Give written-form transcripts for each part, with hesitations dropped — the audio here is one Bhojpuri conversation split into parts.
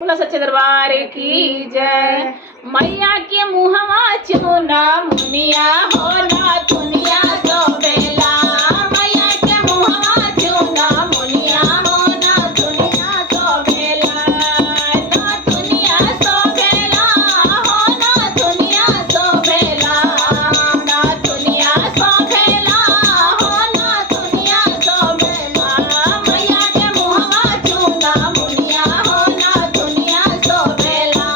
बोला सच्चे दरबार की जय। मैया के मुहवा चूना मुनिया हो ना दुनिया सो बेला। मैया के मुहवा चूना मुनिया हो ना दुनिया सो बेला। ना दुनिया सो बेला हो ना दुनिया सो बेला। ना दुनिया सो बेला हो ना दुनिया सो बेला। मैया के मुहवा चूना मुनिया हो ना दुनिया सो बेला।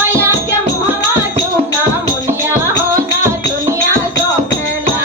मैया के मुहवा चूना मुनिया हो ना दुनिया सो बेला।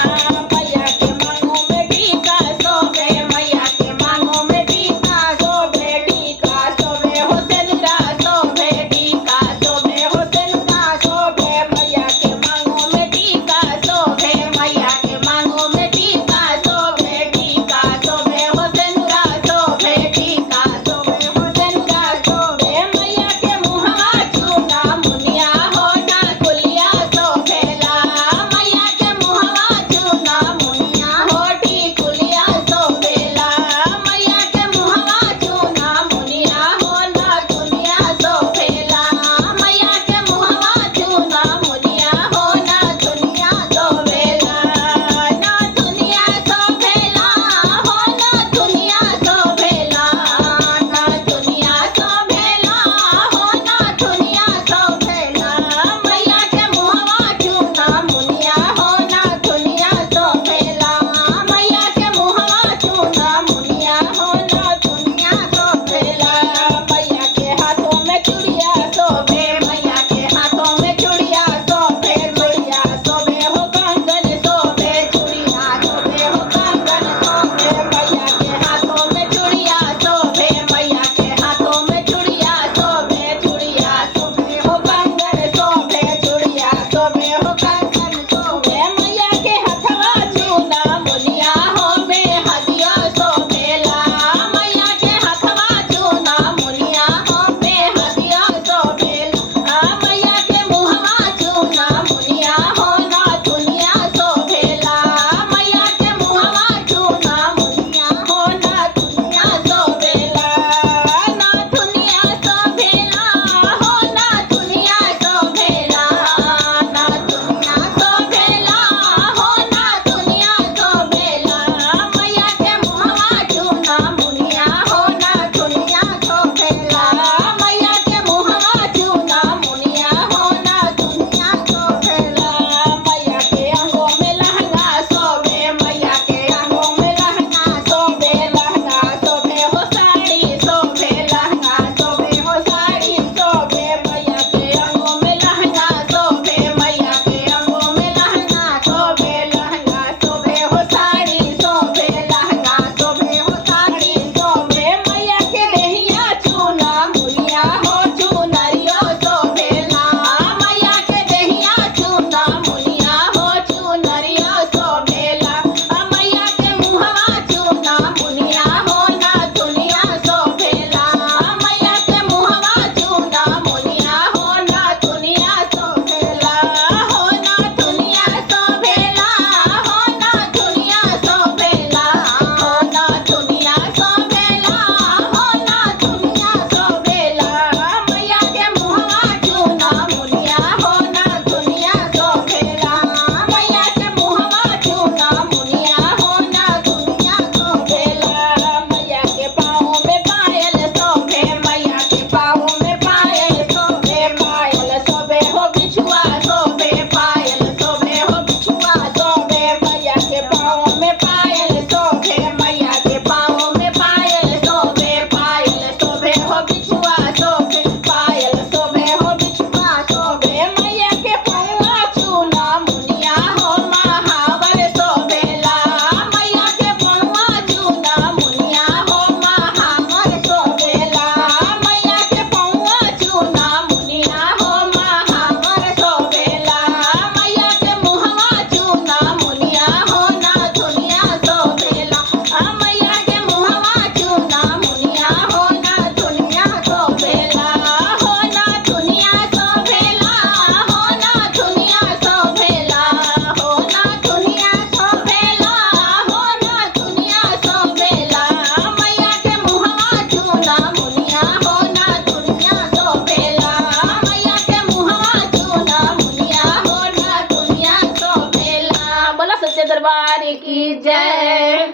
दरबार की जय।